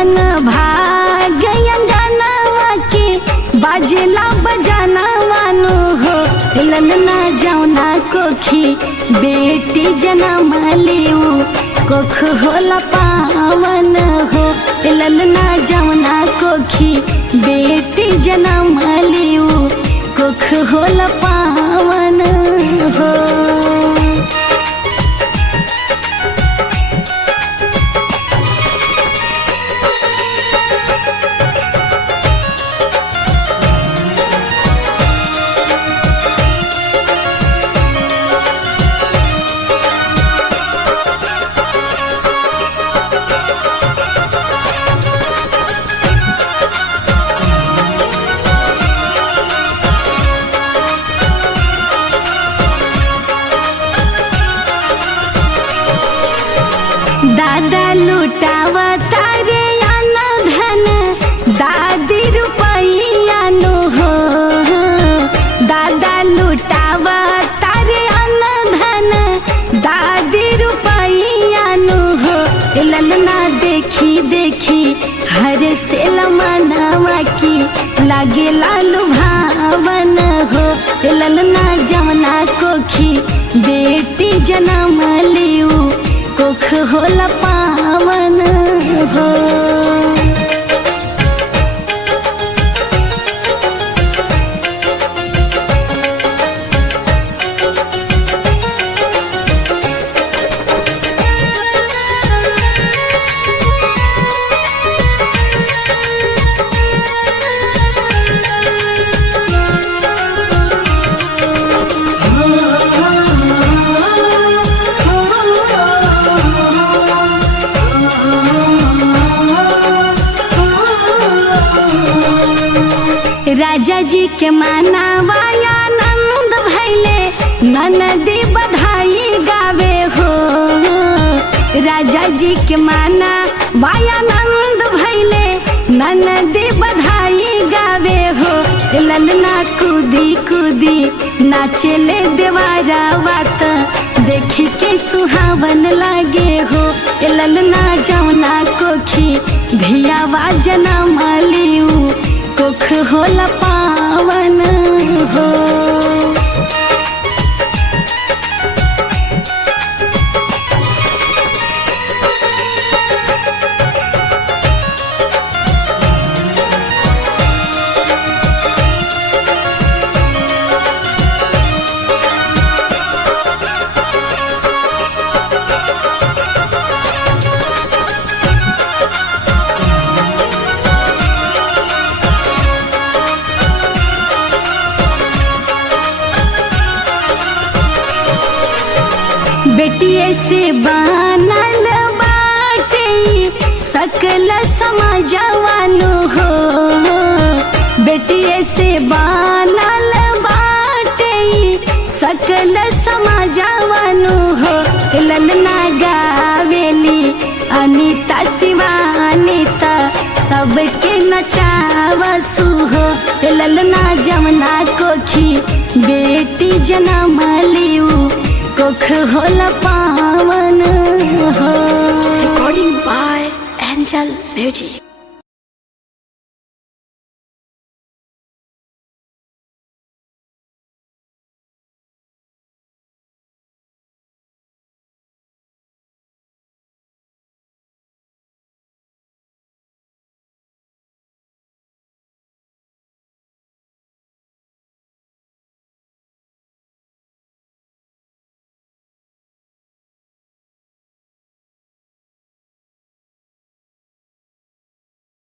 मन भाग अंगनावा के बाजला बजाना वानो हो। ललना जौना कोखी बेटी जन्म लियो कोख होला पावन हो। ललना जौना कोखी बेटी जन्म लियो कोख होला पावन हो। दादा लुटावा तारे आना धन दादी रुपैया नो हो। दादा लुटावा तारे आना धन दादी रुपैया नो हो। ललना देखी देखी हर से लमनावा की लागे लालू भावन हो। ललना जमना कोखी बेटी जन्म लियो कोख होला पावन हो। राजा जी के मानावाया नंद भैले ननदी बधाई गावे हो। राजा जी के माना वाया नंद भैले ननदी बधाई गावे हो। ललना कूदी कूदी नाचले देवारा वात देखी के सुहावन लागे हो। ललना जौना कोखी धियावा जन्म लियो कोख होला पावन हो। बेटिए से बनल बाटे सकल समाजवानो हो। बेटिए से बनल बाटे सकल समाजवानो हो। ललना गावेली अनीता शिवानीता सबके नचावसु हो। ललना जमना कोखी बेटी जन्म लियो कोख होला पावन हो। Recording by Angel Music.